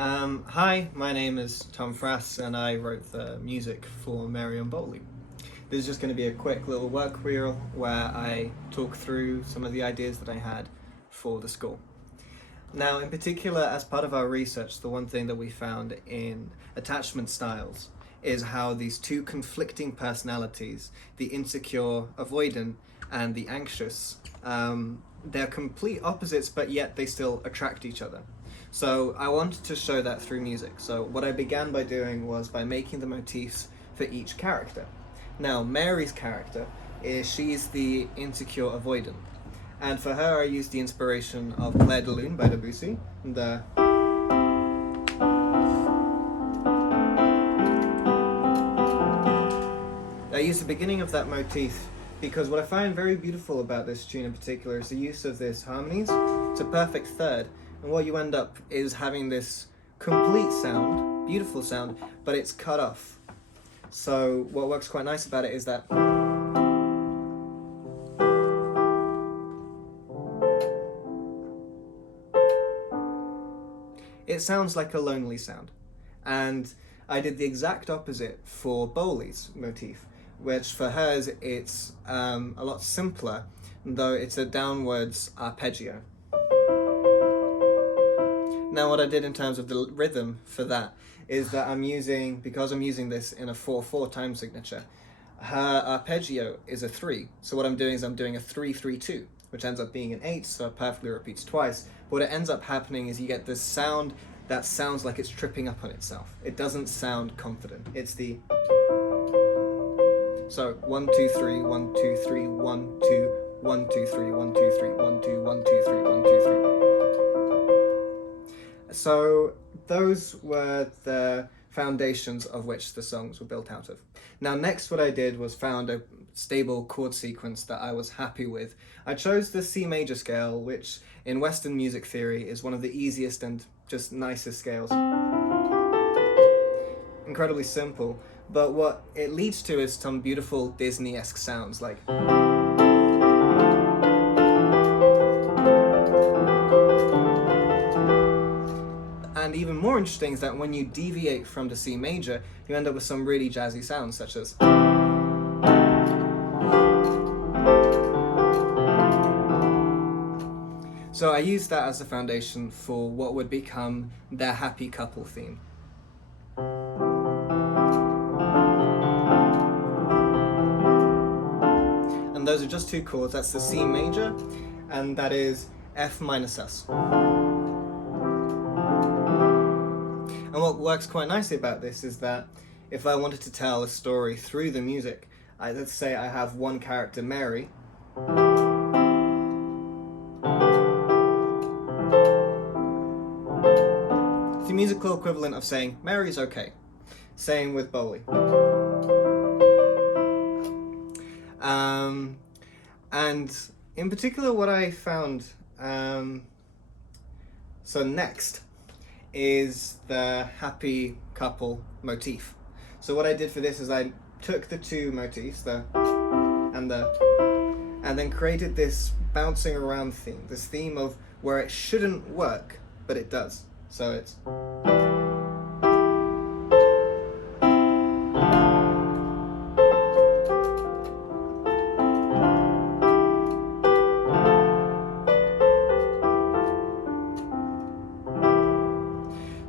Hi, my name is Tom Frass and I wrote the music for Mary and Bowley. This is just going to be a quick little work reel where I talk through some of the ideas that I had for the score. Now, in particular, as part of our research, the one thing that we found in attachment styles is how these two conflicting personalities, the insecure, avoidant, and the anxious, they're complete opposites, but yet they still attract each other. So I wanted to show that through music. So what I began by doing was by making the motifs for each character. Now, Mary's character she's the insecure avoidant. And for her, I used the inspiration of Clair de Lune by Debussy. I used the beginning of that motif because what I find very beautiful about this tune in particular is the use of this harmonies. It's a perfect third, and what you end up is having this complete sound, beautiful sound, but it's cut off. So what works quite nice about it is that it sounds like a lonely sound. And I did the exact opposite for Bowley's motif, which for hers it's a lot simpler, though it's a downwards arpeggio. Now what I did in terms of the rhythm for that is that because I'm using this in a 4/4 time signature, her arpeggio is a 3. So what I'm doing is I'm doing a 3/3/2, which ends up being an 8, so it perfectly repeats twice. What it ends up happening is you get this sound that sounds like it's tripping up on itself. It doesn't sound confident. It's the... So 1 2 3 1 2 3 1 2 1 2 3 1 2 3 1 2 1 2 3 1 2 3. So those were the foundations of which the songs were built out of. Now next what I did was found a stable chord sequence that I was happy with. I chose the C major scale, which in Western music theory is one of the easiest and just nicest scales. Incredibly simple, but what it leads to is some beautiful Disney-esque sounds like... And even more interesting is that when you deviate from the C major, you end up with some really jazzy sounds, such as... So I used that as the foundation for what would become their happy couple theme. And those are just two chords. That's the C major, and that is F minor sus. And what works quite nicely about this is that if I wanted to tell a story through the music, let's say I have one character, Mary, it's the musical equivalent of saying, Mary's okay. Same with Bowley. And in particular what I found, so next is the happy couple motif. So what I did for this is I took the two motifs, and then created this bouncing around theme, this theme of where it shouldn't work, but it does. So it's...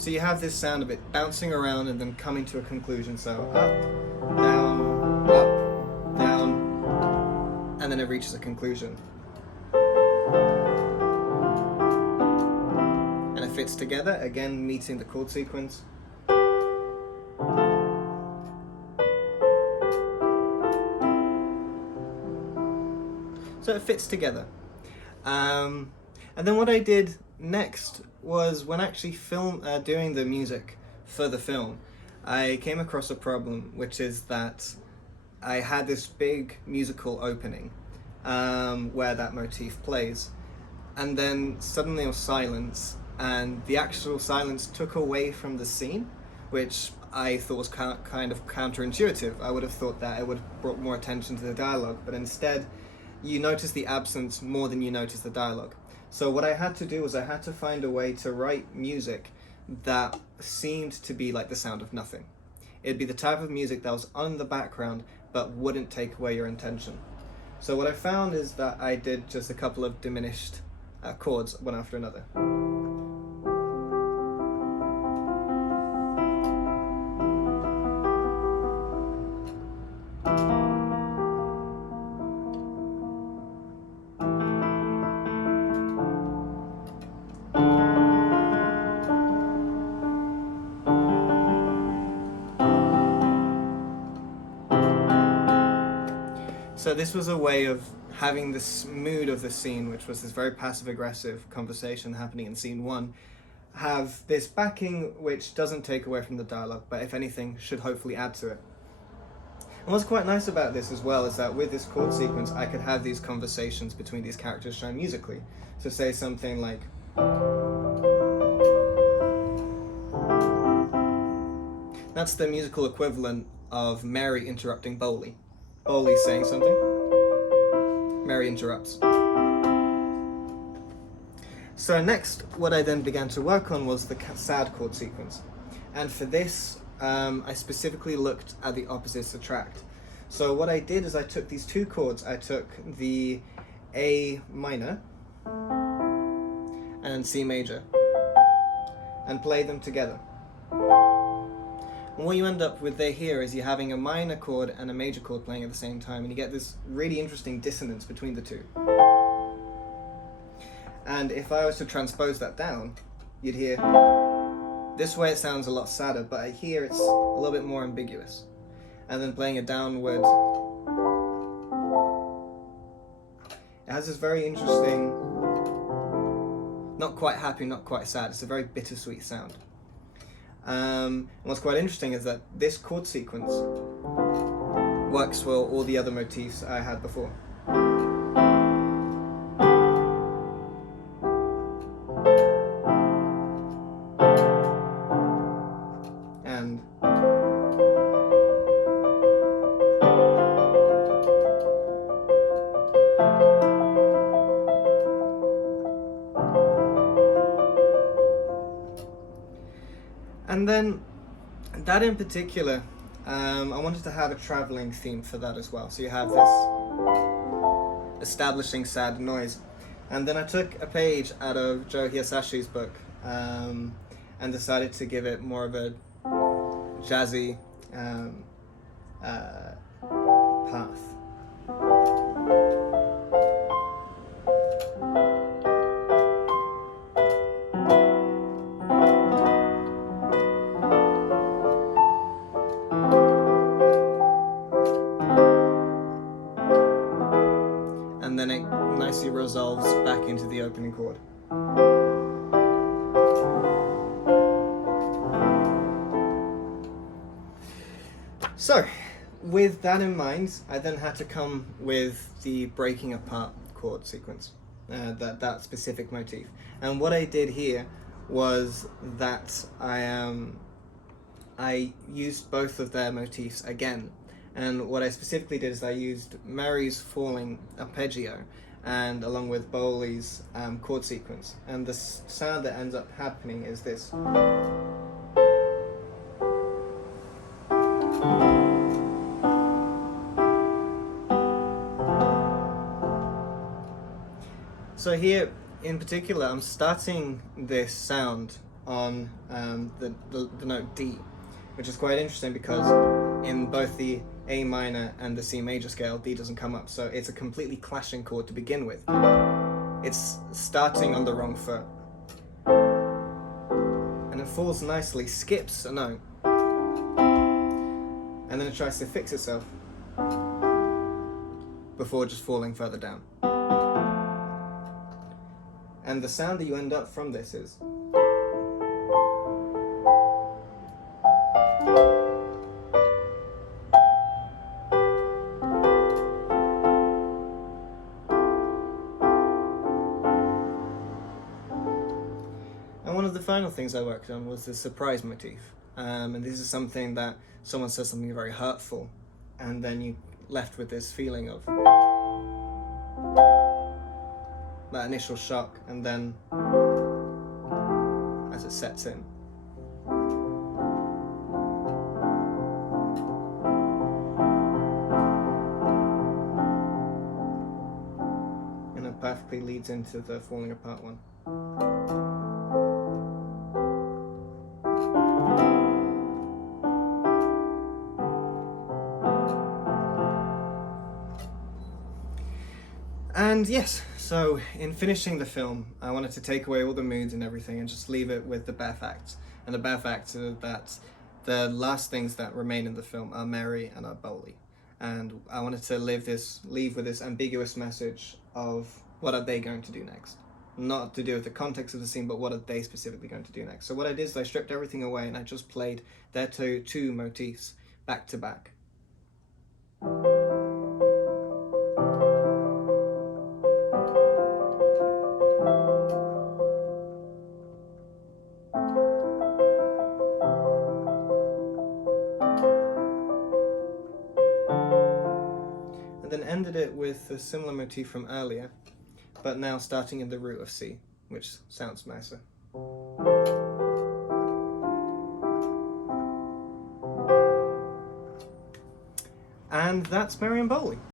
So you have this sound of it bouncing around and then coming to a conclusion. So up, down, and then it reaches a conclusion. And it fits together, again meeting the chord sequence. So it fits together. And then what I did next was when actually doing the music for the film, I came across a problem, which is that I had this big musical opening where that motif plays, and then suddenly there was silence, and the actual silence took away from the scene, which I thought was kind of counterintuitive. I would have thought that it would have brought more attention to the dialogue, but instead you notice the absence more than you notice the dialogue. So what I had to do was I had to find a way to write music that seemed to be like the sound of nothing. It'd be the type of music that was on the background but wouldn't take away your attention. So what I found is that I did just a couple of diminished chords one after another. So this was a way of having this mood of the scene, which was this very passive-aggressive conversation happening in scene 1, have this backing which doesn't take away from the dialogue, but if anything, should hopefully add to it. And what's quite nice about this as well is that with this chord sequence, I could have these conversations between these characters shown musically. So say something like... That's the musical equivalent of Mary interrupting Bowley. Bowley saying something, Mary interrupts. So next, what I then began to work on was the sad chord sequence. And for this, I specifically looked at the opposites attract. So what I did is I took these two chords. I took the A minor and C major and played them together. And what you end up with there here is you're having a minor chord and a major chord playing at the same time, and you get this really interesting dissonance between the two. And if I was to transpose that down, you'd hear, this way it sounds a lot sadder, but here it's a little bit more ambiguous. And then playing it downward, it has this very interesting, not quite happy, not quite sad, it's a very bittersweet sound. And what's quite interesting is that this chord sequence works for all the other motifs I had before. And then that in particular, I wanted to have a traveling theme for that as well. So you have this establishing sad noise. And then I took a page out of Joe Hiyasashi's book and decided to give it more of a jazzy path. And then it nicely resolves back into the opening chord. So, with that in mind, I then had to come with the breaking apart chord sequence, that specific motif. And what I did here was that I used both of their motifs again. And what I specifically did is I used Mary's falling arpeggio and along with Bowley's chord sequence. And the sound that ends up happening is this. So here, in particular, I'm starting this sound on the note D, which is quite interesting because in both the A minor and the C major scale, D doesn't come up, so it's a completely clashing chord to begin with. It's starting on the wrong foot. And it falls nicely, skips a note, and then it tries to fix itself before just falling further down. And the sound that you end up from this is... And one of the final things I worked on was the surprise motif. And this is something that someone says something very hurtful, and then you're left with this feeling of that initial shock, and then as it sets in, leads into the falling apart one. And yes, so in finishing the film, I wanted to take away all the moods and everything and just leave it with the bare facts. And the bare facts are that the last things that remain in the film are Mary and are Bowley. And I wanted to leave with this ambiguous message of what are they going to do next. Not to do with the context of the scene, but what are they specifically going to do next. So what I did is I stripped everything away and I just played their two motifs back to back. And then ended it with a similar motif from earlier, but now starting in the root of C, which sounds nicer. And that's Mary and Bowley.